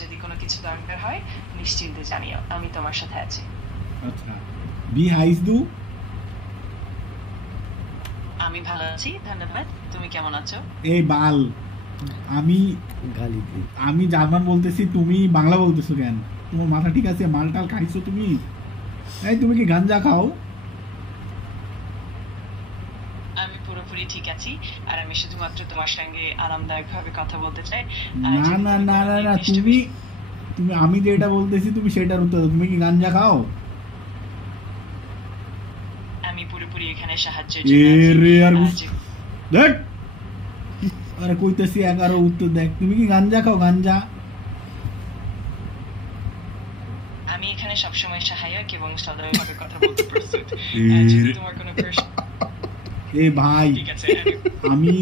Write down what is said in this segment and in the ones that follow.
যদি কোনো কিছু দরকার হয় নিশ্চিন্তে জানিও, আমি তোমার সাথে আছি। আচ্ছা, বি হাইস দু। আমি ভালো আছি, ধন্যবাদ। তুমি কেমন আছো? এই বাল, আমি গালি দিই। আমি জার্মান বলতেছি, তুমি বাংলা বলতেছো কেন? তোমার মাথা ঠিক আছে? মালটাল খাইছো তুমি? এই তুমি কি গাঞ্জা খাও? আমি পুরোপুরি ঠিক আছি, আর আমি শুধুমাত্র তোমার সঙ্গে আরামদায়ক ভাবে কথা বলতে চাই। না না না না না, তুমি তুমি আমি যেটা বলতেছি তুমি সেটার উত্তর দাও। তুমি কি গাঞ্জা খাও? আমি পুরোপুরি এখানে সাহায্যের এ রে আর জন্য আছি। দেখ, আরে কইতেছি 11 উত্তর দেখ। তুমি কি গাঞ্জা খাও? গাঞ্জা? আমি এখানে সবসময় সহায়ক এবং সদয়ভাবে কথা বলতে প্রস্তুত। যদি তোমার কোনো প্রশ্ন। এ ভাই, ঠিক আছে, আমি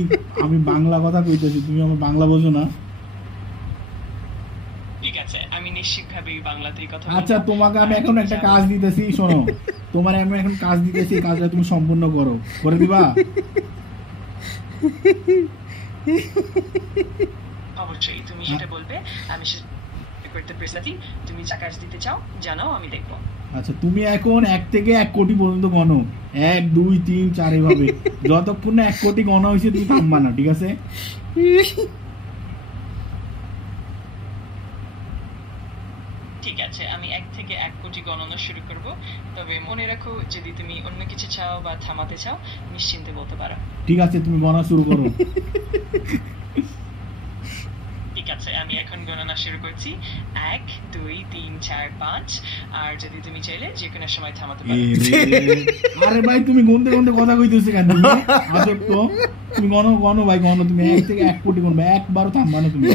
আমি বাংলা কথা কইতেছি, তুমি আমার বাংলা বোঝো না? ঠিক আছে, আমি নিশ্চিতভাবে বাংলাতেই কথা বলবো। আচ্ছা, তোমাকে আমি এখন একটা কাজ দিতেছি, শোনো। তোমার আমি এখন কাজ দিতেছি, এই কাজটা তুমি সম্পূর্ণ করো, করে দিবা? অবশ্যই, তুমি যেটা বলবে আমি সেটা করতে প্রস্তুত। তুমি যা কাজ দিতে চাও জানাও, আমি দেখবো। আচ্ছা, তুমি এখন 1 থেকে 1 কোটি পর্যন্ত গণো। 1 2 3 4 এভাবে। যতক্ষণ না 1 কোটি গণা হয়েছে তুমি থামবা না, ঠিক আছে? ঠিক আছে, আমি 1 থেকে 1 কোটি গণনা শুরু করব। তবে মনে রাখো, যদি তুমি অন্য কিছু চাও বা থামাতে চাও নিশ্চিন্তে বলতে পারো। ঠিক আছে, তুমি গণা শুরু করো। ঠিক আছে, আমি এখন গণনা শুরু করছি। 1 2 3 4 5। আর যদি তুমি চাইলে যে কোনো সময় থামাতে পারো। আরে ভাই, তুমি গনতে গনতে কথা কইতেছো কেন? তুমি আজব তো। তুমি গণো গণো ভাই, গণো। তুমি 1 থেকে 1 কোটি গণবা, একবারও থামবা না তুমি।